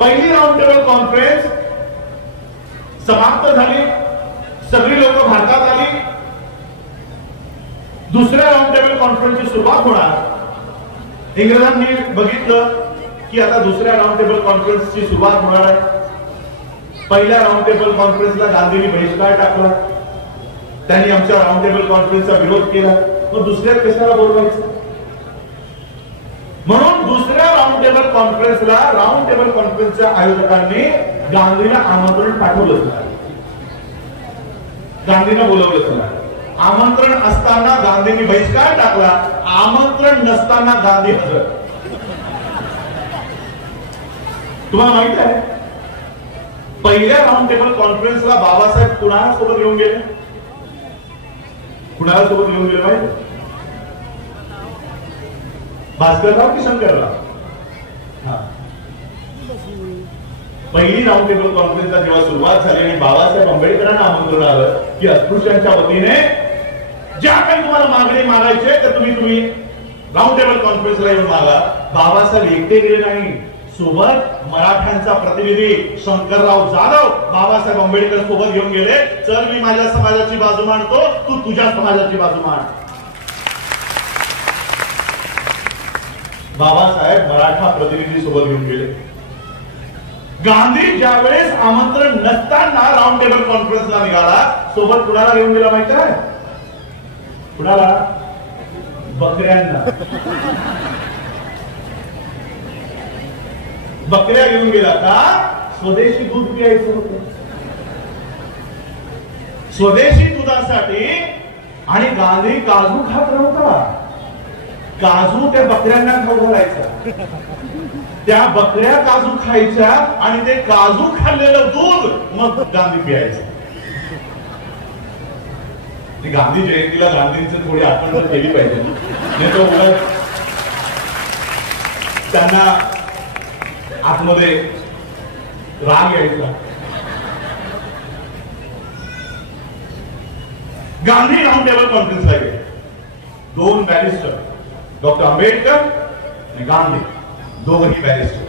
पहिली round table conference समाप्त झाली, सगळी लोक भारतात आली. दुसऱ्या राऊंड टेबल कॉन्फरन्सची सुरुवात होणार. इंग्रजांनी बघितलं की आता दुसऱ्या राऊंड टेबल कॉन्फरन्सची सुरुवात होणार आहे. पहिल्या राऊंड टेबल कॉन्फरन्सला गांधींनी बहिष्कार टाकला. त्यांनी आमच्या राऊंड टेबल कॉन्फरन्सचा विरोध केला. मग दुसऱ्यात कशाला बोलवायचं? म्हणून दुसऱ्या राऊंड टेबल कॉन्फरन्सला राऊंड टेबल कॉन्फरन्सच्या आयोजकांनी गांधींना आमंत्रण पाठवलं. गांधींना बोलवलं. आमंत्रण असताना गांधींनी बहिष्कार टाकला, आमंत्रण नसताना गांधी हजर. तुम्हाला माहित आहे पहिल्या राऊंड टेबल कॉन्फरन्सला बाबासाहेब कुणाला सोबत घेऊन गेले? कुणाला सोबत घेऊन गेले माहिती? भास्करराव की शंकरराव? पहिली राऊंड टेबल कॉन्फरन्सला जेव्हा सुरुवात झाली आणि बाबासाहेब आंबेडकरांना आमंत्रण आलं की अस्पृश्यांच्या वतीने ज्या काही तुम्हाला मागणी मागायचे तर तुम्ही राऊंड टेबल कॉन्फरन्सला येऊन मागा. बाबासाहेब एकटे गेले नाही, सोबत मराठ्यांचा प्रतिनिधी शंकरराव जाधव बाबासाहेब आंबेडकर सोबत घेऊन गेले. चल मी माझ्या समाजाची बाजू मांडतो, तू तुझ्या समाजाची बाजू मांड. बाबासाहेब मराठा प्रतिनिधी सोबत घेऊन गेले. गांधी ज्यावेळेस आमंत्रण नसताना राऊंड टेबल कॉन्फरन्सला निघाला, सोबत कुणाला घेऊन गेला माहिती आहे? कुणाला? बकऱ्यांना. बकऱ्या घेऊन गेला का? स्वदेशी दूध प्यायचं होतं. स्वदेशी दुधासाठी. आणि गांधी काजू खात नव्हता. काजू त्या बकऱ्यांना खाऊ घालायचा. त्या बकऱ्या काजू खायच्या आणि ते काजू खाल्लेलं दूध मग गांधी प्यायचं. गांधी जयंतीला गांधींची थोडी आठवण केली पाहिजे. नाही तो उलट त्यांना आतमध्ये राग यायचा. गांधी राऊंड टेबल कॉन्फरन्सला गेले. दोन बॅरिस्टर डॉक्टर आंबेडकर आणि गांधी दोघही बॅरिस्टर.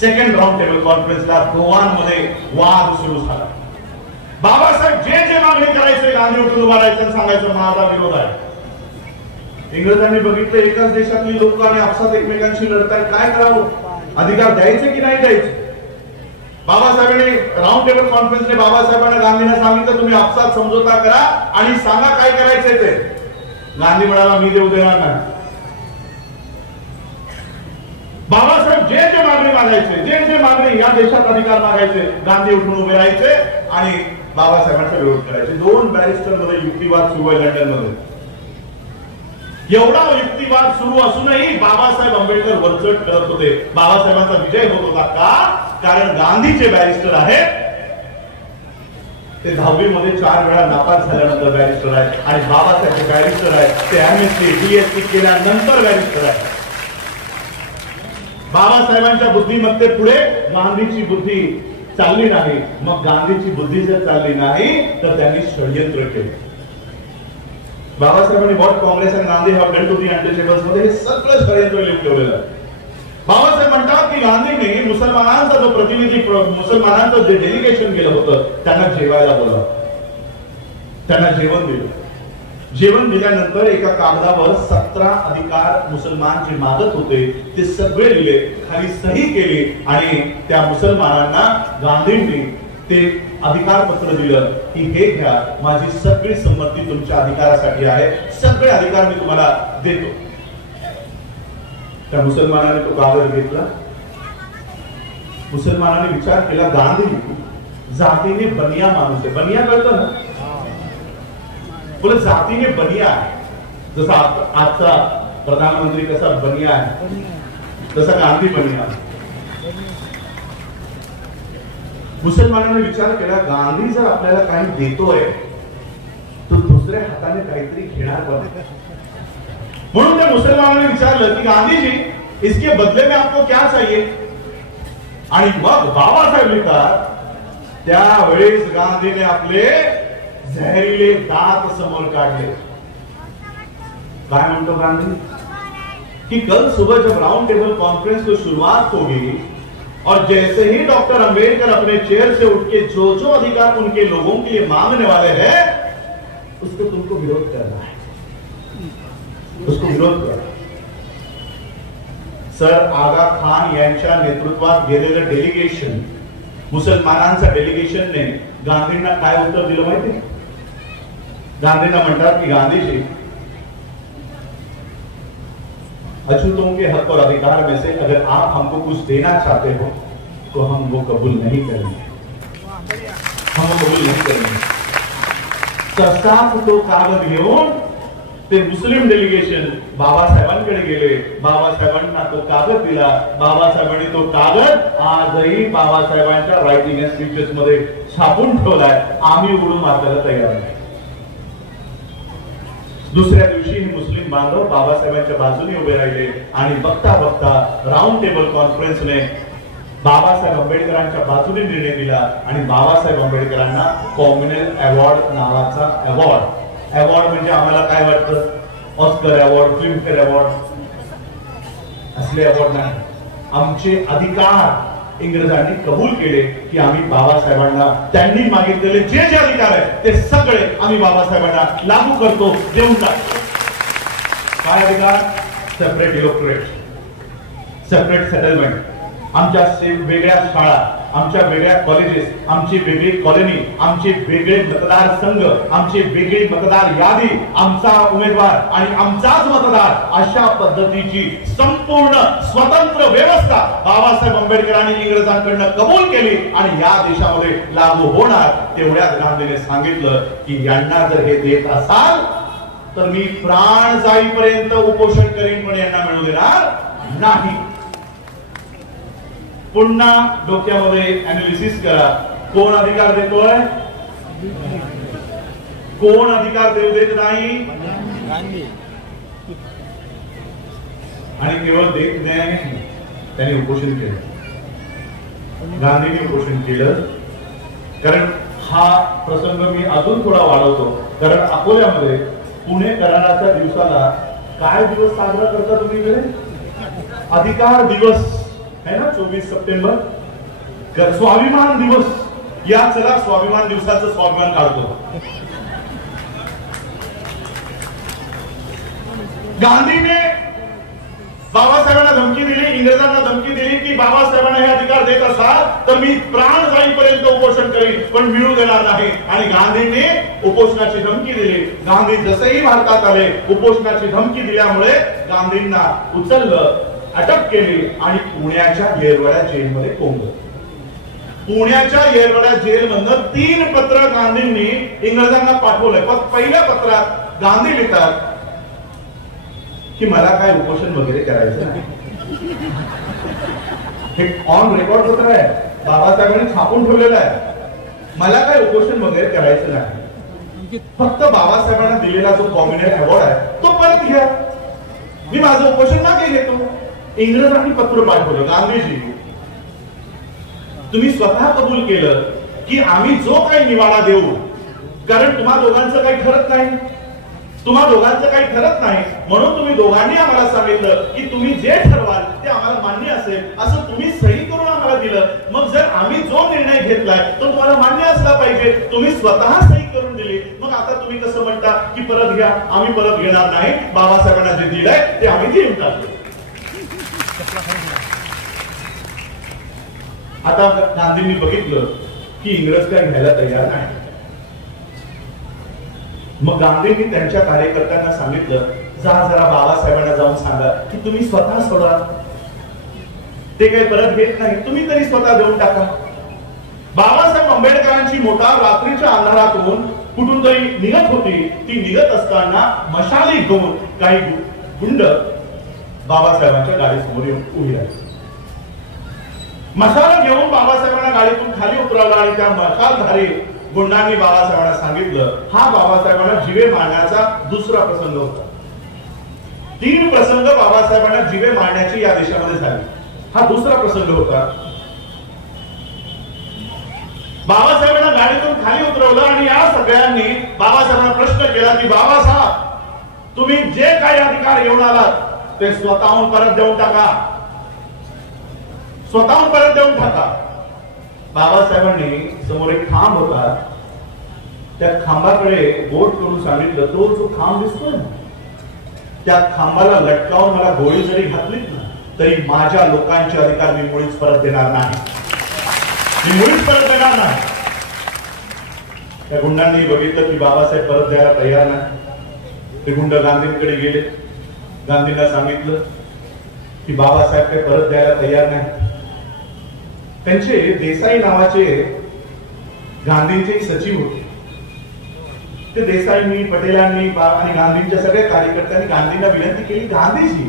सेकंड राऊंड टेबल कॉन्फरन्सला दोघांमध्ये वाद सुरू झाला. बाबासाहेब जे मागणी करायचे गांधी उठून उभा राहायचं आणि सांगायचं माझा विरोध आहे. इंग्रजांनी बघितलं एकाच देशातली लोक आणि आपसात एकमेकांशी लढतायत, काय करावं? अधिकार द्यायचे की नाही द्यायचे? बाबासाहेबांनी राऊंड टेबल कॉन्फरन्सने बाबासाहेबांना गांधींना सांगितलं तुम्ही आपसात समझोता करा आणि सांगा काय करायचंय ते. गांधी म्हणाला मी देऊ देणार नाही. बाबासाहेब जे मागणी मागायचे, जे मागणी या देशात अधिकार मागायचे, गांधी उठून उभे राहायचे आणि बाबासाहेबांचा विरोध करायचे. दोन बॅरिस्टर मध्ये युक्तिवाद सुरू आहे लंडन मध्ये. एवढा युक्तिवाद सुरू असूनही बाबासाहेब आंबेडकर वरचढ करत होते. बाबासाहेबांचा विजय होत होता का? कारण गांधीचे बॅरिस्टर आहेत ते 10वी मध्ये 4 वेळा नापास झाल्यानंतर बॅरिस्टर आहेत आणि बाबासाहेब बॅरिस्टर आहेत ते एमएससी बीएससी केल्यानंतर बॅरिस्टर आहेत. बाबासाहेबांच्या बुद्धिमत्ते पुढे गांधीची बुद्धी चालली नाही. मग गांधीची बुद्धी जर चालली नाही तर त्यांनी षडयंत्र केले. बाबासाहेबांनी वॉट काँग्रेस आणि Gandhi have done to the untouchables मध्ये हे सगळं षडयंत्र लिहून ठेवलेलं आहे. बाबासाहेब म्हणतात की गांधींनी मुसलमानांचा जो प्रतिनिधी मुसलमानांचं जे डेलिगेशन केलं होतं त्यांना जेवायला बोलवलं, त्यांना जेवण दिलं. जेवण दिल्यानंतर एका कागदावर 17 अधिकार मुसलमान जे मागत होते ते सगळे लिहिले, खाली सही केली आणि त्या मुसलमानांना गांधींनी ते अधिकार पत्र दिलं की हे घ्या, माझी सगळी संमती तुमच्या अधिकारासाठी आहे, सगळे अधिकार मी तुम्हाला देतो. त्या मुसलमानाने तो कागद घेतला. मुसलमानाने विचार केला गांधी जातीने बनिया माणूस आहे. बनिया कळतं ना? बोले जातीने बनिया आहे. जसा आजचा प्रधानमंत्री कसा बनिया आहे तसा गांधी बनिया आहे. मुसलमानांनी विचार केला गांधी जर आपल्याला काही देतोय तो दुसऱ्या हाताने काहीतरी घेणार पण. म्हणून त्या मुसलमानांनी विचारलं की गांधीजी इसके बदले में आपको क्या चाहिए? आणि मग बाबासाहेब लिहितात त्यावेळेस गांधीने आपले जहरीले दात समोर काढले. काय म्हणतो गांधी की कल सुबह जब राउंड टेबल कॉन्फ्रेंस की शुरुआत होगी और जैसे ही डॉक्टर अंबेडकर अपने चेयर से उठ के जो जो अधिकार उनके लोगों के लिए मांगने वाले हैं उसको तुमको विरोध करना है, उसको विरोध करना। सर आगा खान यांच्या नेतृत्वात गेलेलं डेलिगेशन, मुसलमानांचं डेलिगेशनने गांधींना काय उत्तर दिलं माहिती? गांधींना म्हणतात की गांधीजी, अछूतों के हक और अधिकार में से अगर आप हमको कुछ देना चाहते हो तो हम वो कबूल नहीं करेंगे, हम वो कबूल नहीं करेंगे। तसाच तो कागद घेऊन ते मुस्लिम डेलिगेशन बाबासाहेबांकडे गेले, बाबासाहेबांना तो कागद दिला, बाबासाहेबांनी तो कागद आजही बाबासाहेबांच्या रायटिंग अँड स्पीचेस मध्ये छापून ठेवलाय। आम्ही उडून मारायला तयार नाही। दुसऱ्या दिवशी हे मुस्लिम बांधव बाबासाहेबांच्या बाजूने उभे राहिले आणि बघता बघता राऊंड टेबल कॉन्फरन्सने बाबासाहेब आंबेडकरांच्या बाजूने निर्णय दिला आणि बाबासाहेब आंबेडकरांना कॉम्युनल अवॉर्ड नावाचा अवॉर्ड म्हणजे आम्हाला काय वाटतं, ऑस्कर अवॉर्ड, फिल्मफेअर अवॉर्ड असले अवॉर्ड नाही, आमचे अधिकार इंग्रजांनी कबूल केले की आम्ही बाबासाहेबांना त्यांनी मागितलेले जे जे अधिकार आहेत ते सगळे आम्ही बाबासाहेबांना लागू करतो, देऊन टाकतो। काय अधिकार? सेपरेट इलेक्टोरेट, सेपरेट सेटलमेंट, आमच्या वेगळ्या शाळा, आमच्या वेगळ्या कॉलेजेस, आमची वेगळी कॉलनी, आमचे वेगळे मतदारसंघ, आमची वेगळी मतदार यादी, आमचा उमेदवार आणि आमचाच मतदार, अशा पद्धतीची संपूर्ण स्वतंत्र व्यवस्था बाबासाहेब आंबेडकरांनी इंग्रजांकडून कबूल केली आणि या देशामध्ये लागू होणार। तेवढ्याच गांधीने सांगितलं की यांना जर हे देत असाल तर मी प्राण जाईपर्यंत उपोषण करीन, पण यांना मिळू देणार नाही। पुन्हा डोक्यामध्ये अनालिसिस करा, कोण अधिकार देतोय, कोण अधिकार देऊ देत नाही? आणि केवळ देत नाही, त्यांनी उपोषण केलं, गांधींनी उपोषण केलं। कारण हा प्रसंग मी अजून थोडा वाढवतो, कारण अकोल्यामध्ये पुणे कराराच्या दिवसाला काय दिवस साजरा करता तुम्ही इकडे? अधिकार दिवस है ना, 24 सप्टेंबर, स्वाभिमान दिवस। या चला स्वाभिमान दिवसाचं स्वाभिमान काढतो। गांधीने बाबासाहेबांना धमकी दिली, इंग्रजांना धमकी दिली की बाबासाहेबांना हे अधिकार देत असाल तर मी प्राण जाईपर्यंत उपोषण करीन, पण मिळू देणार नाही। आणि गांधींनी उपोषणाची धमकी दिली। गांधी जसेही भारतात आले, उपोषणाची धमकी दिल्यामुळे गांधींना उचललं, अटक केली आणि पुण्याच्या येरवडा जेलमध्ये कोंबलं। पुण्याच्या येरवडा जेलमधनं 3 पत्र गांधींनी इंग्रजांना पाठवलंय। पण पहिल्या पत्रात गांधी लिहितात की मला काय उपोषण वगैरे करायचं नाही। हे ऑन रेकॉर्ड पत्र आहे, बाबासाहेबांनी छापून ठेवलेलं आहे, मला काय उपोषण वगैरे करायचं नाही, फक्त बाबासाहेबांना दिलेला जो कॉम्युनल अवॉर्ड आहे तो परत घ्या, मी माझं उपोषण मागे घेतो। इंग्रजांनी पत्र पाठवलं, गांधीजी तुम्ही स्वतः कबूल केलं की आम्ही जो काही निवाडा देऊ, कारण तुम्हा दोघांचं काही ठरत नाही, तुम्हा दोघांचं काही ठरत नाही, म्हणून तुम्ही दोघांनी आम्हाला सांगितलं की तुम्ही जे ठरवाल ते आम्हाला मान्य असेल, असं तुम्ही सही करून आम्हाला दिलं। मग जर आम्ही जो निर्णय घेतलाय तो तुम्हाला मान्य असला पाहिजे, तुम्ही स्वतः सही करून दिली, मग आता तुम्ही कसं म्हणता की परत घ्या? आम्ही परत घेणार नाही, बाबासाहेबांना जे दिलंय ते आम्ही देऊन टाकलं। आता गांधींनी बघितलं की इंग्रज काय घ्यायला तयार नाही, मग गांधींनी त्यांच्या कार्यकर्त्यांना सांगितलं, जा जरा बाबासाहेबांना जाऊन सांगा की तुम्ही स्वतः सोडा, ते काही परत घेत नाही, तुम्ही तरी स्वतः देऊन टाका। बाबासाहेब आंबेडकरांची मोटार रात्रीच्या अंधारातून कुठून तरी निघत होती। ती निघत असताना मशाली घेऊन काही गुंड बाबासाहेबांच्या गाडीसमोर येऊन उभी राहिली। मशाल घेऊन बाबासाहेबांना गाडीतून खाली उतरवलं आणि त्या मशालधारी गुंडांनी बाबासाहेबांना सांगितलं, हा बाबासाहेबांना जीवे मारण्याचा दुसरा प्रसंग होता। 3 प्रसंग बाबासाहेबांना जीवे मारण्याची या देशामध्ये झाले, हा दुसरा प्रसंग होता। बाबासाहेबांना गाडीतून खाली उतरवलं आणि या सगळ्यांनी बाबासाहेबांना प्रश्न केला की बाबासाहेब तुम्ही जे काही अधिकार घेऊन आलात ते स्वतःहून परत देऊन टाका, स्वतःहून परत देऊन टाका. बाबासाहेबांनी समोर एक खांब होता, त्या खांबाकडे बोट करून सांगितलं, तो जो खांब दिसतोय ना, त्या खांबाला लटकावून मला गोळी जरी घातलीत ना, तरी माझ्या लोकांचे अधिकार मी मुळीच परत देणार नाही, मी मुळीच परत देणार नाही. त्या गुंडांनी बघितलं की बाबासाहेब परत द्यायला तयार नाही. ते गुंड गांधींकडे गेले, गांधींना सांगितलं की बाबासाहेब काही परत द्यायला तयार नाही. त्यांचे देसाई नावाचे गांधींचे सचिव होते. ते देसाईंनी, पटेलांनी आणि गांधींच्या सगळ्या कार्यकर्त्यांनी गांधींना विनंती केली, गांधीजी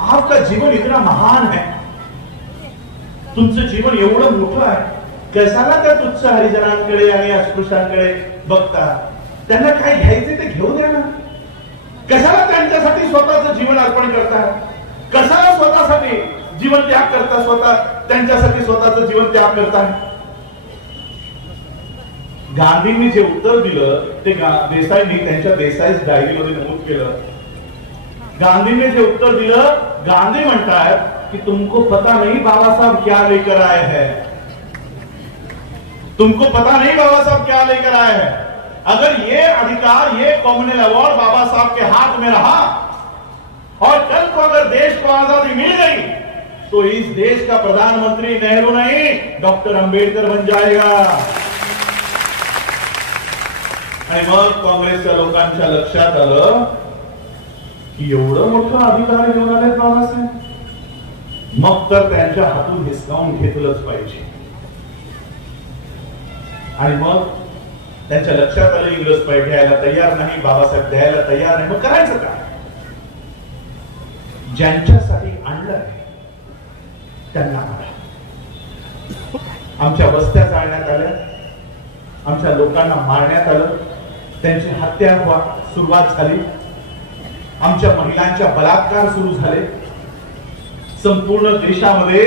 आपका जीवन इतना महान है, तुमचं जीवन एवढं मोठं आहे, कशाला त्या तुच्छ हरिजनांकडे आणि अस्पृश्यांकडे बघता, त्यांना काय घ्यायचे ते घेऊ द्या ना, कशाला त्यांच्यासाठी स्वतःचं जीवन अर्पण करताय, कशाला स्वतःसाठी जीवन त्याग करता, स्वतः त्यांच्यासाठी स्वतःचं जीवन त्याग करताय. गांधींनी जे उत्तर दिलं ते देसाईंनी त्यांच्या देसाई डायरीमध्ये नमूद केलं. गांधींनी जे उत्तर दिलं, गांधी म्हणतात कि तुमको पता नहीं बाबा साहब क्या लेकर आए हैं, तुमको पता नहीं बाबा साहब क्या लेकर आए हैं. अगर ये अधिकार, ये कॉमनवेल्थ अवार्ड बाबा साहब के हाथ में रहा और कल को अगर देश को आजादी मिल गई तो इस देश का प्रधानमंत्री नेहरू नहीं डॉक्टर अंबेडकर बन जाएगा. आणि मग काँग्रेसच्या लोकांच्या लक्षात आलं की एवढं मोठं अधिकार घेऊन आले बाबासाहेब, मग तर त्यांच्या हातून हिसकावून घेतलंच पाहिजे. आणि मग त्यांच्या लक्षात आलं इंग्रज पैठ घ्यायला तयार नाही, बाबासाहेब द्यायला तयार नाही, मग करायचं काय. ज्यांच्यासाठी आणलंय त्यांना मारा. आमच्या वस्त्या जाळण्यात आल्या, आमच्या लोकांना मारण्यात आलं, त्यांची हत्या सुरुवात झाली, आमच्या महिलांच्या बलात्कार सुरू झाले. संपूर्ण देशामध्ये,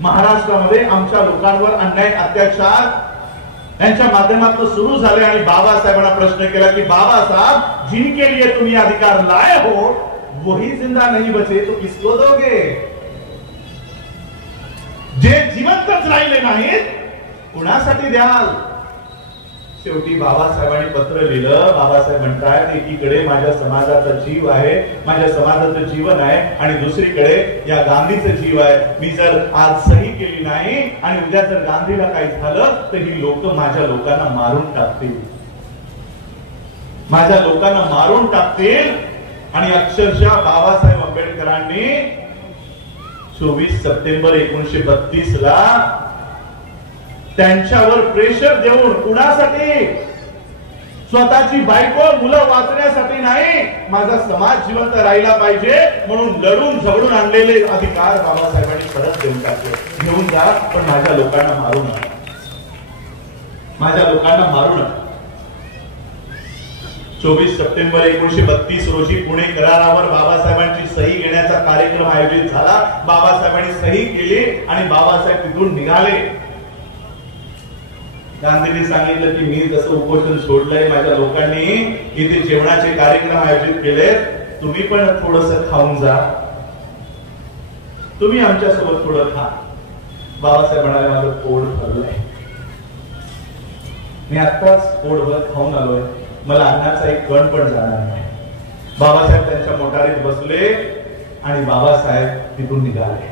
महाराष्ट्रामध्ये आमच्या लोकांवर अन्याय अत्याचार यांच्या माध्यमातून सुरू झाले. आणि बाबासाहेबांना प्रश्न केला की बाबा साहब, जिनके लिए तुम ये अधिकार लाए हो वही जिंदा नहीं बचे तो किसको दोगे. जे जिवंतच राहिले नाहीत कुणासाठी द्याल. शेवटी बाबासाहेबांनी पत्र लिहिलं. बाबासाहेब म्हणतात, एकीकडे माझ्या समाजाचा जीव आहे, माझ्या समाजाचं जीवन आहे, आणि दुसरीकडे या गांधीचं जीव आहे. मी जर आज सही केली नाही आणि उद्या जर गांधीला काही झालं तर ही लोक माझ्या लोकांना मारून टाकतील, माझ्या लोकांना मारून टाकतील. आणि अक्षरशः बाबासाहेब आंबेडकरांनी 24 सप्टेंबर 1932 ला त्यांच्यावर प्रेशर देऊन, कुणासाठी, स्वतःची बायको मुलं वाचण्यासाठी नाही, माझा समाज जिवंत राहिला पाहिजे म्हणून लढून झगडून आणलेले अधिकार बाबासाहेबांनी परत देऊन टाकले. घेऊन जा, पण माझ्या लोकांना मारू नका, माझ्या लोकांना मारू नका. 24 सप्टेंबर 1932 रोजी पुणे करारावर बाबासाहेबांची सही घेण्याचा कार्यक्रम आयोजित झाला. बाबासाहेबांनी सही केली आणि बाबासाहेब तिथून निघाले. गांधींनी सांगितलं की मी जसं उपोषण सोडलंय, माझ्या लोकांनी इथे जेवणाचे कार्यक्रम आयोजित केले, तुम्ही पण थोडंसं खाऊन जा, तुम्ही आमच्यासोबत थोडं खा. बाबासाहेब म्हणाले, माझं पोट भरलंय, मी आत्ताच पोटभर खाऊन आलोय, मला अन्नाचा एक कण पण जाणार नाही. बाबासाहेब त्यांच्या मोटारीत बसले आणि बाबासाहेब तिथून निघाले.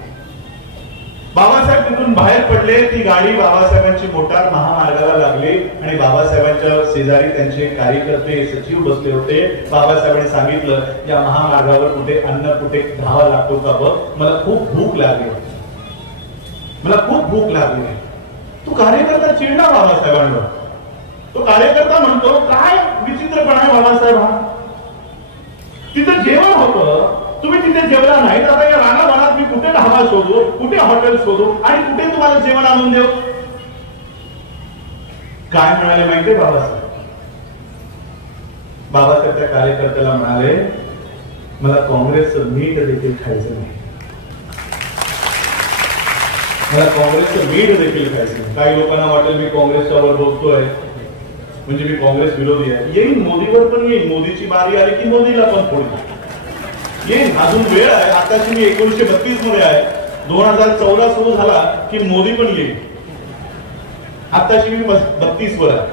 बाबासाहेब तिथून बाहेर पडले. ती गाडी, बाबासाहेबांची मोटार महामार्गाला लागली आणि बाबासाहेबांच्या शेजारी त्यांचे कार्यकर्ते, सचिव बसले होते. बाबासाहेबांनी सांगितलं, या महामार्गावर कुठे अन्न, कुठे धावा लागतो का बघ, मला खूप भूक लागली, मला खूप भूक लागली. तो कार्यकर्ता चिडला बाबासाहेबांवर. तो कार्यकर्ता म्हणतो, काय विचित्रपणा आहे बाबासाहेब हा, तिथं जेवण होतं, तुम्ही तिथे जेवला नाही, आता या रानावनात मी कुठे ढाबा शोधू, कुठे हॉटेल शोधू आणि कुठे तुम्हाला जेवण आणून देऊ. काय म्हणाले माहितीये बाबासाहेब? बाबासाहेब त्या कार्यकर्त्याला म्हणाले, मला काँग्रेसचं मीठ देखील खायचं नाही, मला काँग्रेसचं मीठ देखील खायचं नाही. काही लोकांना वाटेल मी काँग्रेसवर बोलतोय म्हणजे मी काँग्रेस विरोधी आहे. येईल मोदीवर पण येईल, मोदीची बारी आली की मोदीला पण फोड येईल, अजून वेळ आहे. आताची मी 1932 मध्ये आहे, 2014 सुरू झाला की मोदी पण येईल. आताशी मी 32 वर आहे.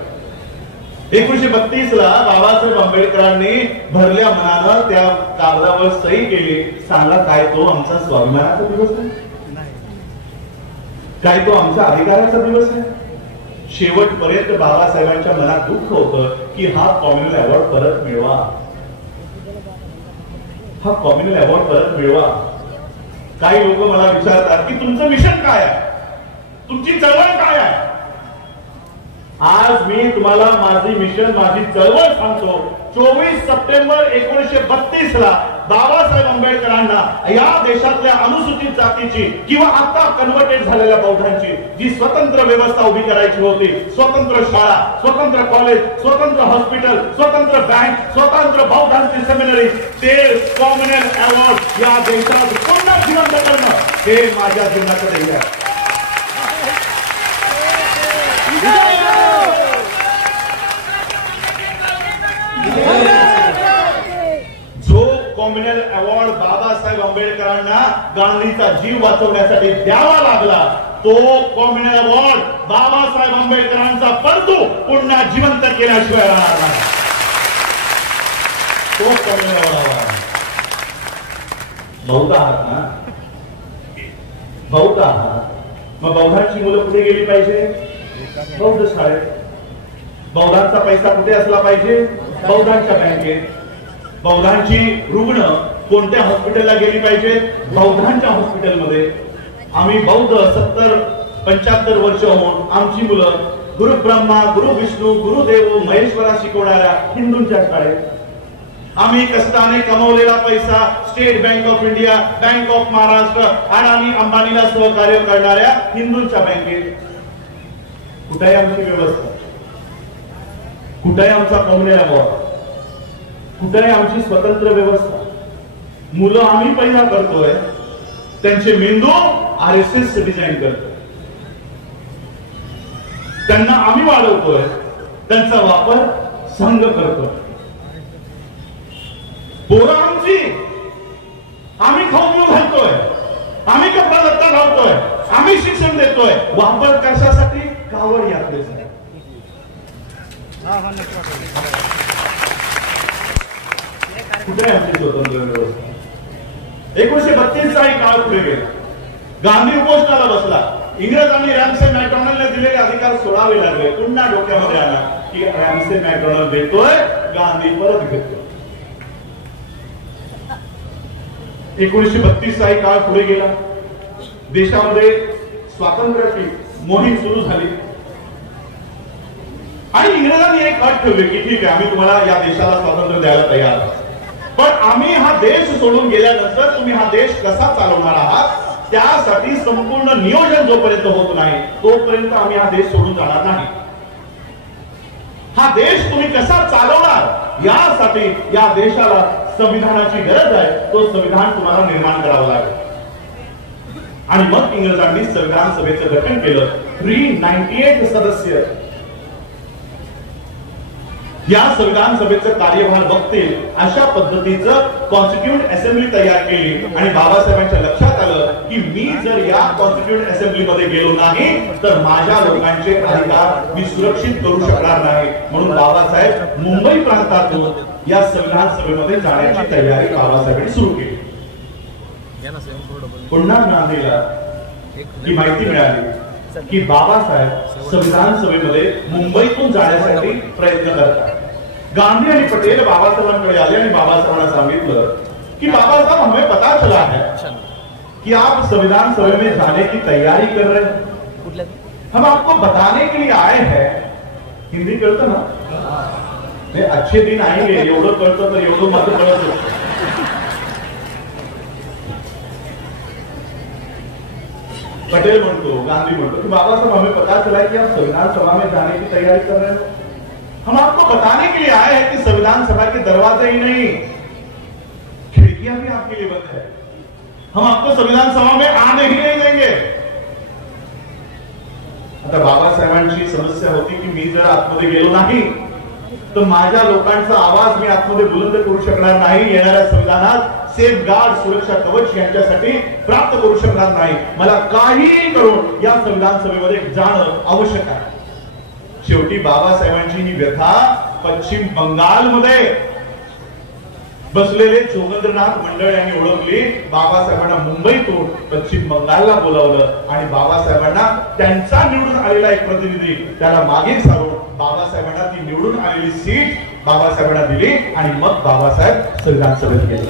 1932 ला बाबासाहेब आंबेडकरांनी भरल्या मनानं त्या कागदावर सही केली. सांगा काय तो आमचा स्वाभिमानाचा दिवस आहे? काय तो आमचा अधिकाराचा दिवस आहे? शेवटपर्यंत बाबासाहेबांच्या मनात दुःख होतं की हा कॉम्युनल अवॉर्ड परत मिळवा, हा कॉम्युनल अवॉर्ड परत मिळवा. काही लोक मला विचारतात की तुमचं मिशन काय आहे, तुमची चळवळ काय आहे. आज मी तुम्हाला माझी मिशन, माझी चळवळ सांगतो. 24 सप्टेंबर 1932 ला बाबासाहेब आंबेडकरांना या देशातल्या अनुसूचित जातीची किंवा आता कन्व्हर्टेड झालेल्या बौद्धांची जी स्वतंत्र व्यवस्था उभी करायची होती, स्वतंत्र शाळा, स्वतंत्र कॉलेज, स्वतंत्र हॉस्पिटल, स्वतंत्र बँक, स्वतंत्र बौद्धांची सेमिनरी, ते कॉम्युनल अवॉर्ड या देशात पुन्हा जिवंत करणं हे माझ्या जीवनाचं ध्येय आहे. जो कॉम्युनल अवॉर्ड बाबासाहेब आंबेडकरांना गांधीचा जीव वाचवण्यासाठी द्यावा लागला, तो कॉम्युनल अवॉर्ड बाबासाहेब आंबेडकरांचा परंतु पुन्हा जिवंत केल्याशिवाय राहणार नाही. तो कॉम्युनल अवॉर्ड बौद्ध आहात ना, बौद्ध आहात, मग बौद्धांची मुलं कुठे गेली पाहिजे? बौद्ध शाळेत. बौद्धांचा पैसा कुठे असला पाहिजे? बौद्धांच्या बँकेत. बौद्धांची रुग्ण कोणत्या हॉस्पिटलला गेली पाहिजे? बौद्धांच्या हॉस्पिटलमध्ये. आम्ही बौद्ध 70-75 वर्ष होऊन आमची मुलं गुरु ब्रह्मा, गुरु विष्णू, गुरुदेव महेश्वरा शिकवणाऱ्या हिंदूंच्या शाळेत. आम्ही कष्टाने कमवलेला पैसा state bank of India, bank of Maharashtra, अडाणी अंबानीला सहकार्य करणाऱ्या हिंदूंच्या बँकेत. कुठे आहे आमची व्यवस्था? कुठे आहे आमचा कॉम्युनल अवॉर्ड? कुठे आहे आमची स्वतंत्र व्यवस्था? मुलं आम्ही पैदा करतोय, त्यांचे मेंदू RSS डिझाईन करतोय, त्यांना आम्ही वाढवतोय, त्यांचा वापर संघ करतोय. पोरं आमची, आम्ही खाऊ पिऊ घालतोय, आम्ही कपडा लत्ता घालतोय, आम्ही शिक्षण देतोय. वापर कशासाठी? कावड यात्रेसाठी. कुठे आमची स्वतंत्र व्यवस्था? 1932 चा काळ पुढे गेला. गांधी उपोषणाला बसला. इंग्रजांनी रॅमसे मॅकडॉनल्डने दिलेले अधिकार सोडावे लागले. पुन्हा डोक्यामध्ये आला की रॅमसे मॅकडॉनल्ड देतोय, गांधी परत घेतोय. 1932 चा काळ पुढे गेला. देशामध्ये स्वातंत्र्याची मोहीम सुरू झाली आणि इंग्रजांनी एक अट ठेवली की ठीक आहे, आम्ही तुम्हाला या देशाला स्वातंत्र्य द्यायला तयार आहोत, पण आम्ही हा देश सोडून गेल्यानंतर तुम्ही हा देश कसा चालवणार आहात त्यासाठी संपूर्ण नियोजन जोपर्यंत होत नाही तोपर्यंत आम्ही हा देश सोडून जाणार नाही. हा देश तुम्ही कसा चालवणार यासाठी या देशाला संविधानाची गरज आहे. तो संविधान तुम्हाला निर्माण करावं लागेल. आणि मग इंग्रजांनी संविधान सभेचं गठन केलं. 398 सदस्य या संविधान सभेचं कार्यभार बघतील अशा पद्धतीचं कॉन्स्टिट्यूट असेंब्ली तयार केली. आणि बाबासाहेबांच्या लक्षात आलं की मी जर या कॉन्स्टिट्यूट असेंब्लीमध्ये गेलो नाही तर माझ्या लोकांचे अधिकार मी सुरक्षित करू शकणार नाही. म्हणून बाबासाहेब मुंबई प्रांतातून या संविधान सभेमध्ये जाण्याची तयारी बाबासाहेबांनी सुरू केली. पुन्हा गांधीला ही माहिती मिळाली की बाबासाहेब संविधान सभेमध्ये मुंबईतून जाण्यासाठी प्रयत्न करतात. गांधी आणि पटेल बाबासाहेबांकडे आले आणि बाबासाहेबांना सांगितलं कि बाबा साहब हमें पता चला है कि आप संविधान सभा में जाने की तैयारी कर रहे हैं, हम आपको बताने के लिए आए हैं. हिंदी कळतं ना? अच्छे दिन आएंगे एवढं कळतं तर एवढं मात्र कळत होतं. पटेल म्हणतो, गांधी म्हणतो कि बाबा साहब हमें पता चला कि आप संविधान सभा में जाने की तैयारी कर रहे हैं. हम आपको बताने के लिए आए हैं कि संविधान सभा के दरवाजे ही नहीं खिड़कियां भी आपके लिए बंद है. हम आपको संविधान सभा में आने ही नहीं देंगे. आता बाबासाहेबांची समस्या होती की मी जर आतमध्ये गेलो नाही तर माझ्या लोकांचा आवाज मी आतमध्ये बुलंद करू शकणार नाही. येणाऱ्या संविधानात सेफगार्ड सुरक्षा कवच यांच्यासाठी प्राप्त करू शकणार नाही. मला काहीही करून या संविधान सभेमध्ये जाणं आवश्यक आहे. शेवटी बाबासाहेबांची ही व्यथा पश्चिम बंगालमध्ये बसलेले जोगेंद्रनाथ मंडळ यांनी ओळखली. बाबासाहेबांना मुंबईतून पश्चिम बंगालला बोलावलं आणि बाबासाहेबांना त्यांचा निवडून आलेला एक प्रतिनिधी त्याला मागे सारून बाबासाहेबांना ती निवडून आलेली सीट बाबासाहेबांना दिली आणि मग बाबासाहेब संविधान सभेत गेले.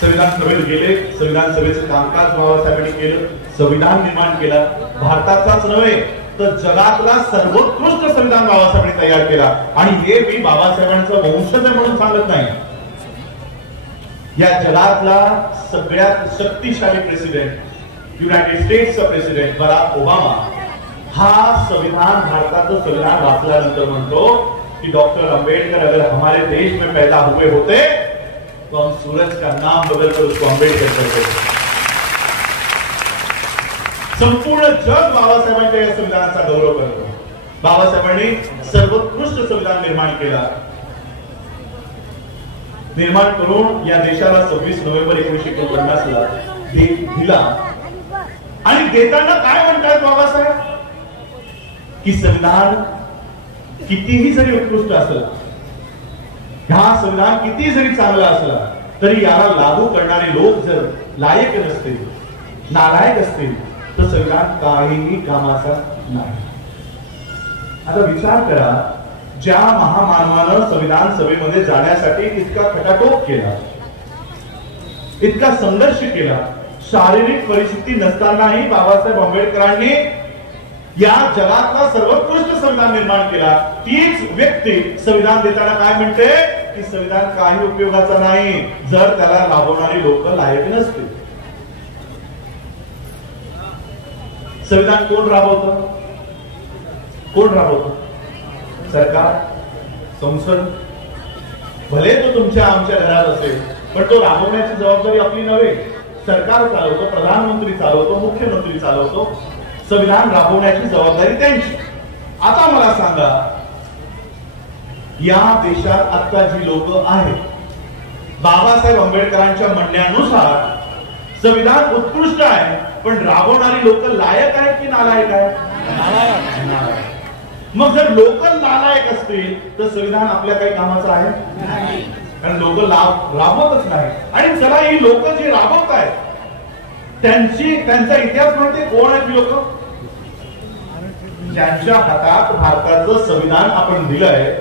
संविधान सभेत गेले. संविधान सभेचं कामकाज बाबासाहेबांनी केलं. संविधान निर्माण केलं. भारताचाच नव्हे तर जगातला सर्वोत्कृष्ट संविधान बाबासाहेबांनी तयार केला. आणि हे मी बाबासाहेबांचं वंशज म्हणून सांगत नाही. या जगातला सगळ्यात शक्तिशाली प्रेसिडेंट युनायटेड स्टेट्सचा प्रेसिडेंट बराक ओबामा हा संविधान भारताचं संविधान वाचल्यानंतर म्हणतो की डॉक्टर अंबेडकर अगर हमारे देश में पैदा हुए होते तो हम सूरज का नाम बदलकर उसको अंबेडकर करते. संपूर्ण जग बाबासाहेबांच्या या संविधानाचा गौरव करतो. बाबासाहेबांनी सर्वोत्कृष्ट संविधान निर्माण केला. निर्माण करून या देशाला 26 नोव्हेंबर 1949 ला दिला. आणि देताना काय म्हणतात बाबासाहेब की संविधान कितीही जरी उत्कृष्ट असलं, हा संविधान किती जरी चांगला असला तरी याला लागू करणारे लोक जर लायक नसतील, नालायक असतील तर संविधान काहीही कामाचा नाही. आता विचार करा, ज्या महामानवानं संविधान सभेमध्ये जाण्यासाठी इतका खटाटोप केला, इतका संघर्ष केला, शारीरिक परिस्थिती नसतानाही बाबासाहेब आंबेडकरांनी या जगातला सर्वोत्कृष्ट संविधान निर्माण केला. तीच व्यक्ती संविधान देताना काय म्हणते की संविधान काही उपयोगाचा नाही जर त्याला राबवणारी लोक लायक नसतील. संविधान कोण राबवतं? कोण राबवतं? सरकार, संसद. भले तो तुमच्या आमच्या घरात असेल पण तो राबवण्याची जबाबदारी आपली नव्हे. सरकार चालवतो, प्रधानमंत्री चालवतो, मुख्यमंत्री चालवतो. संविधान राबवण्याची जबाबदारी त्यांची. आता मला सांगा, या देशात आता जी लोक आहेत, बाबासाहेब आंबेडकरांच्या म्हणण्यानुसार संविधान उत्कृष्ट आहे पण राबवणारी लोक लायक आहेत की नालायक आहेत? मग जर लोक नालायक असतील तर संविधान आपल्या काही कामाचं आहे? कारण लोक राबवतच नाही. आणि चला, ही लोक जी राबवत आहेत त्यांचा इतिहास म्हणते कोण आहेत लोक? ज्यांच्या हातात भारताचं संविधान आपण दिलंय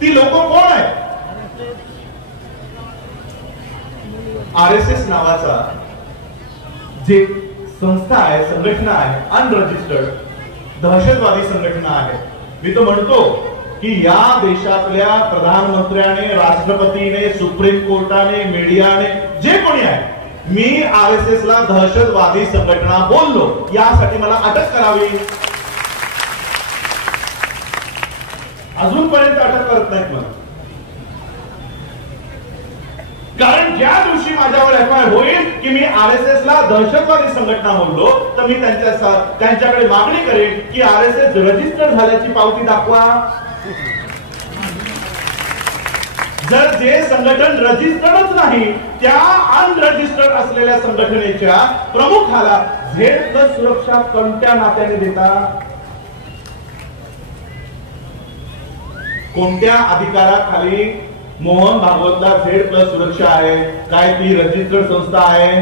ती लोक कोण आहेत? RSS नावाचा जे संस्था आहे, संघटना आहे, अनरजिस्टर्ड दहशतवादी संघटना आहे. मी तो म्हणतो की या देशातल्या प्रधानमंत्र्याने, राष्ट्रपतीने, सुप्रीम कोर्टाने, मीडियाने, जे कोणी आहे, मी RSS ला दहशतवादी संघटना बोललो यासाठी मला अटक करावी. अजूनपर्यंत अटक करत नाहीत मला. कारण ज्या दिवशी माझ्यावर FIR होईल की मी RSS ला दहशतवादी संघटना बोललो तर मी त्यांच्याकडे मागणी करेन की RSS रजिस्टर झाल्याची पावती दाखवा. जर जे संघटन रजिस्टर्डच नाही त्या अनरजिस्टर्ड असलेल्या संघटनेच्या प्रमुखाला Z+ सुरक्षा कोणत्या नात्याने देता? कोणत्या अधिकाराखाली मोहन भागवतला Z+ सुरक्षा आहे? काय ती रजिस्टर्ड संस्था आहे?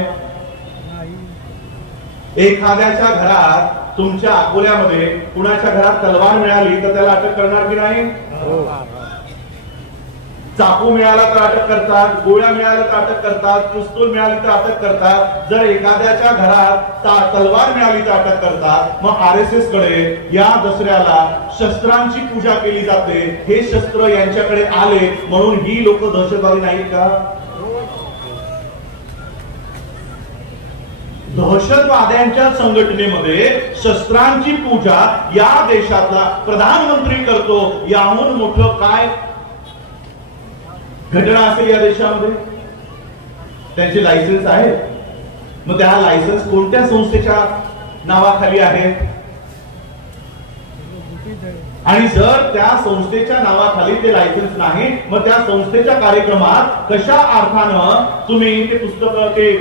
एखाद्याच्या घरात, तुमच्या अकोल्यामध्ये कुणाच्या घरात तलवार मिळाली तर त्याला अटक करणार की नाही? चाकू मिळाला तर अटक करतात, गोळ्या मिळाल्या तर अटक करतात, पिस्तूल मिळाली तर अटक करतात. जर एखाद्याच्या घरात तलवार मिळाली तर अटक करतात. मग RSS कडे या दसऱ्याला शस्त्रांची पूजा केली जाते. हे शस्त्र यांच्याकडे आले म्हणून ही लोक दहशतवादी नाहीत का? दहशतवाद्यांच्या संघटनेमध्ये शस्त्रांची पूजा या देशातला प्रधानमंत्री करतो. याहून मोठं काय घटना असेल या देशामध्ये? त्यांचे लायसन्स आहे. मग त्या लायसन्स कोणत्या संस्थेच्या नावाखाली आहेत? आणि जर त्या संस्थेच्या नावाखाली ते लायसन्स नाही, मग त्या संस्थेच्या कार्यक्रमात कशा अर्थानं तुम्ही ते पुस्तक, ते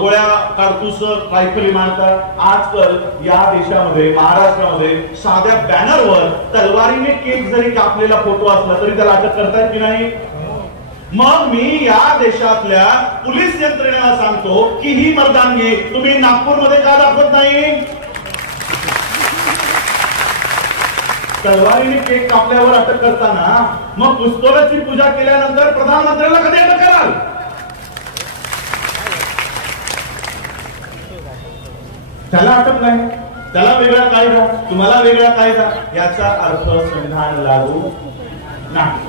गोळ्या, कारतूस, रायफली मारता? आजकाल या देशामध्ये, महाराष्ट्रामध्ये साध्या बॅनरवर तलवारीने केक जरी कापलेला फोटो असला तरी त्याला अटक करतायत की नाही? मग मी या देशातल्या पोलीस यंत्रणेला सांगतो की ही मर्दानगी तुम्ही नागपूरमध्ये का दाखवत नाही? तलवारीने केक कापल्यावर अटक करताना मग पुस्तकाची पूजा केल्यानंतर प्रधानमंत्र्याला कधी अटक कराल? त्याला अटक नाही, त्याला वेगळा कायदा, तुम्हाला वेगळा कायदा. याचा अर्थ संविधान लागू नाही.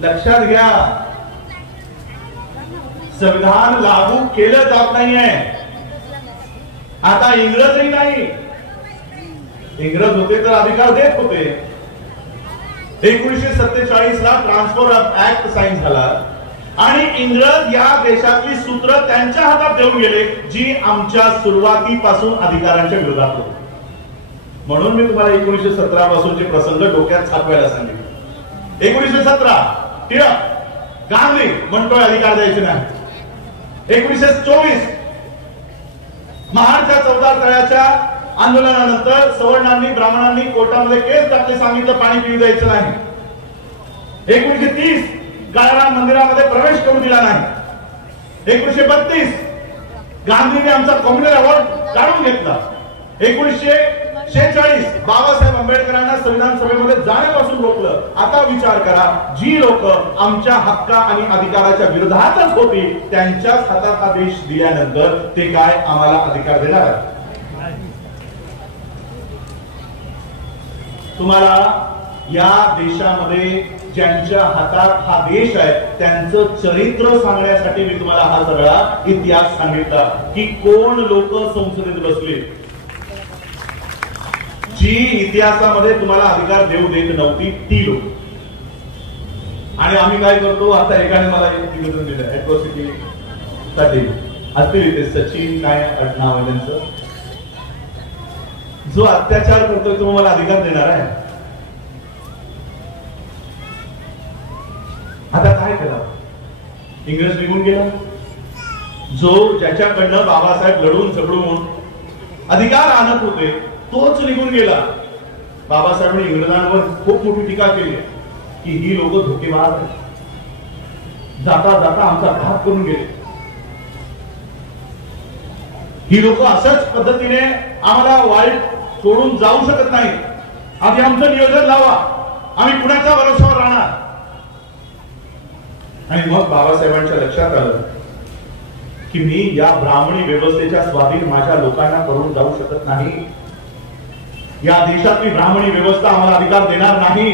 लक्षात घ्या, संविधान लागू केलं जात नाहीये. आता इंग्रजही नाही, इंग्रज होते तर अधिकार देत होते. 1947 ला ट्रान्सफर ऑफ ऍक्ट साइन झाला आणि इंग्रज या देशातली सूत्र त्यांच्या हातात देऊन गेले, जी आमच्या सुरुवातीपासून अधिकारांच्या विरोधात होती. म्हणून मी तुम्हाला 1917 पासूनचे प्रसंग डोक्यात छापवायला सांगितले. 1917 टिळक, गांधी म्हणतोय अधिकार द्यायचे नाही. 1924 महाडच्या 14 तळ्याच्या आंदोलनानंतर सवर्णांनी, ब्राह्मणांनी कोर्टामध्ये केस टाकले, सांगितलं पाणी पिऊ द्यायचं नाही. 1930 काळाराम मंदिरामध्ये प्रवेश करू दिला नाही. 1932 गांधींनी आमचा कम्युनल अवॉर्ड काढून घेतला. 1946 बाबासाहेब आंबेडकरांना संविधान सभेमध्ये जाण्यापासून रोखलं. आता विचार करा, जी लोक आमच्या हक्का आणि अधिकाराच्या विरोधातच होती त्यांच्याच हातात हा देश दिल्यानंतर ते काय आम्हाला अधिकार देणार? तुम्हाला या देशामध्ये ज्यांच्या हातात हा देश आहे त्यांचं चरित्र सांगण्यासाठी मी तुम्हाला हा सगळा इतिहास सांगितला की कोण लोक संसदेत बसले, जी इतिहासामध्ये तुम्हाला अधिकार देऊ देत नव्हती ती लोक. आणि आम्ही काय करतो? आता एकाने मला एक निवेदन दिलं अॅट्रॉसिटी साठी, असतील इथे सचिन काय नाव आहे त्यांचं, जो अत्याचार करतोय तो मला अधिकार देणार आहे? आता काय करा? इंग्रज निघून गेला, जो ज्याच्याकडनं बाबासाहेब लढून झगडून अधिकार आणत होते तोच निघून गेला. बाबासाहेबांनी इंग्रजांवर खूप मोठी टीका केली की ही लोक धोकेबाज आहेत, जाता जाता आमचा घात करून गेले. ही लोक अशाच पद्धतीने आम्हाला वाईट सोडून जाऊ शकत नाही. आधी आमचं नियोजन लावा, आम्ही कुणाच्या भरोशावर राहणार? आणि मग बाबासाहेबांच्या लक्षात आलं की मी या ब्राह्मणी व्यवस्थेच्या स्वाधीन माझ्या लोकांना करून जाऊ शकत नाही. या देशातली ब्राह्मणी व्यवस्था आम्हाला अधिकार देणार नाही.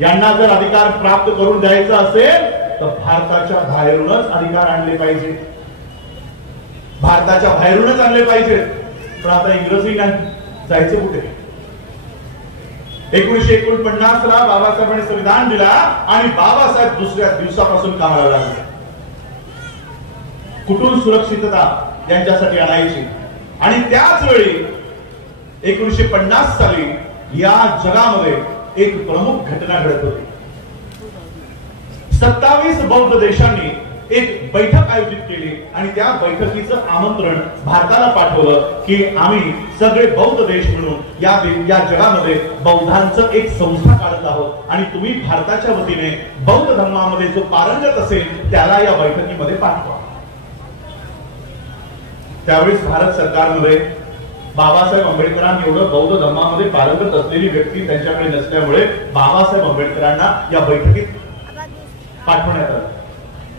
यांना जर अधिकार प्राप्त करून द्यायचा असेल तर भारताच्या बाहेरूनच अधिकार आणले पाहिजे, भारताच्या बाहेरूनच आणले पाहिजे. पण आता इंग्रजी नाही, जायचं कुठे? 1949 ला बाबासाहेबांनी संविधान दिला आणि बाबासाहेब दुसऱ्या दिवसापासून कामाला लागले. कुटुंब सुरक्षितता यांच्यासाठी आणायची. आणि त्याच वेळी 1950 साली या जगामध्ये एक प्रमुख घटना घडत होती. 27 बौद्ध देशांनी एक बैठक आयोजित केली आणि त्या बैठकीचं आमंत्रण भारताला पाठवलं की आम्ही सगळे बौद्ध देश म्हणून या जगामध्ये बौद्धांचं एक संस्था काढत आहोत आणि तुम्ही भारताच्या वतीने बौद्ध धर्मामध्ये जो पारंगत असेल त्याला या बैठकीमध्ये पाठवा. त्यावेळेस भारत सरकारमध्ये बाबासाहेब आंबेडकरांनी एवढं बौद्ध धर्मामध्ये पारंगत असलेली व्यक्ती त्यांच्याकडे नसल्यामुळे बाबासाहेब आंबेडकरांना या बैठकीत पाठवण्यात आलं.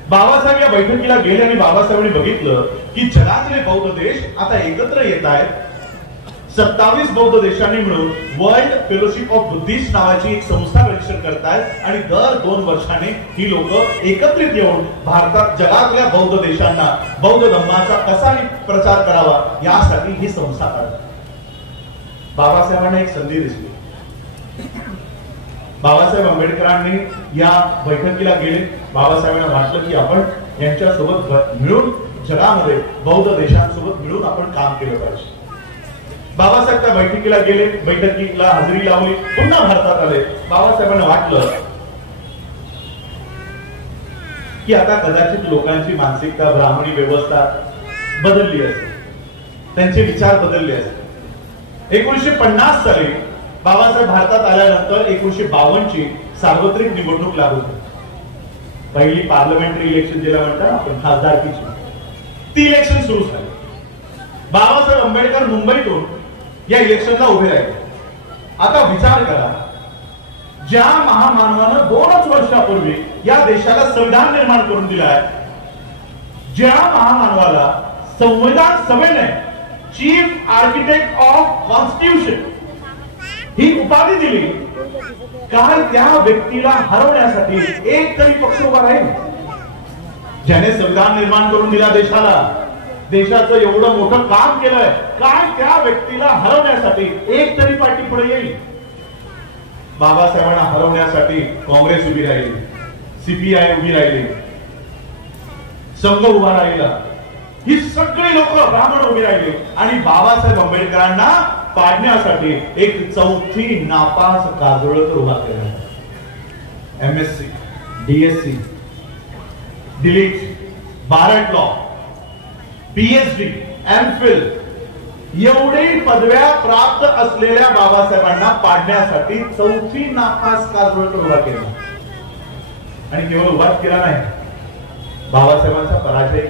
बाबासाहेब या बैठकीला गेले आणि बाबासाहेबांनी बघितलं की जगातले बौद्ध देश आता एकत्र येत आहेत. 27 बौद्ध देशांनी मिळून वर्ल्ड फेलोशिप ऑफ बुद्धिस्ट नावाची एक संस्था रजिस्टर करतायत आणि दर 2 वर्षांनी ही लोक एकत्रित येऊन भारतात जगातल्या बौद्ध देशांना बौद्ध धर्माचा कसा प्रचार करावा यासाठी ही संस्था काढतात. बाबासाहेबांना एक संधी दिसली. बाबासाहेब आंबेडकरांनी या बैठकीला गेले. बाबासाहेबांना वाटलं की आपण यांच्यासोबत मिळून जगामध्ये बौद्ध देशांसोबत मिळून आपण काम केलं पाहिजे. बाबासाहेब त्या बैठकीला गेले, बैठकीला हजेरी लावली, पुन्हा भारतात आले. बाबासाहेबांना वाटलं की आता कदाचित लोकांची मानसिकता, ब्राह्मणी व्यवस्था बदलली असेल, त्यांचे विचार बदलले असेल. 1950 साली बाबासाहेब भारतात आल्यानंतर 1952 ची सार्वत्रिक निवडणूक लागू झाली. पहिली पार्लमेंटरी इलेक्शन ज्याला म्हणतात आपण, खासदारकीची, ती इलेक्शन सुरू झाली. बाबासाहेब आंबेडकर मुंबईतून या इलेक्शनला उभे राहिले. आता विचार करा, ज्या महामानवानं 2च वर्षापूर्वी या देशाला संविधान निर्माण करून दिलं आहे, ज्या महामानवाला संविधान सभेने चीफ आर्किटेक्ट ऑफ कॉन्स्टिट्यूशन ही उपाधी दिली, काय त्या व्यक्तीला हरवण्यासाठी एक तरी पक्ष उभा राहील? ज्याने संविधान निर्माण करून दिला देशाला, देशाचं एवढं मोठं काम केलंय, काय त्या व्यक्तीला हरवण्यासाठी एक तरी पार्टी पुढे येईल? बाबासाहेबांना हरवण्यासाठी काँग्रेस उभी राहिली, सीपीआय उभी राहिली, संघ उभा राहिला, ही सगळी लोक ब्राह्मण उभी राहिली आणि बाबासाहेब आंबेडकरांना पाडण्यासाठी एक चौथी नापास काजोळकर उभा केला. MSc, DSc, DLitt, bar at law, PhD, MPhil एवढी पदव्या प्राप्त असलेल्या बाबासाहेबांना पाडण्यासाठी चौथी नापास काजोळकर उभा केला. आणि केवळ उभाच केला नाही, बाबासाहेबांचा पराजय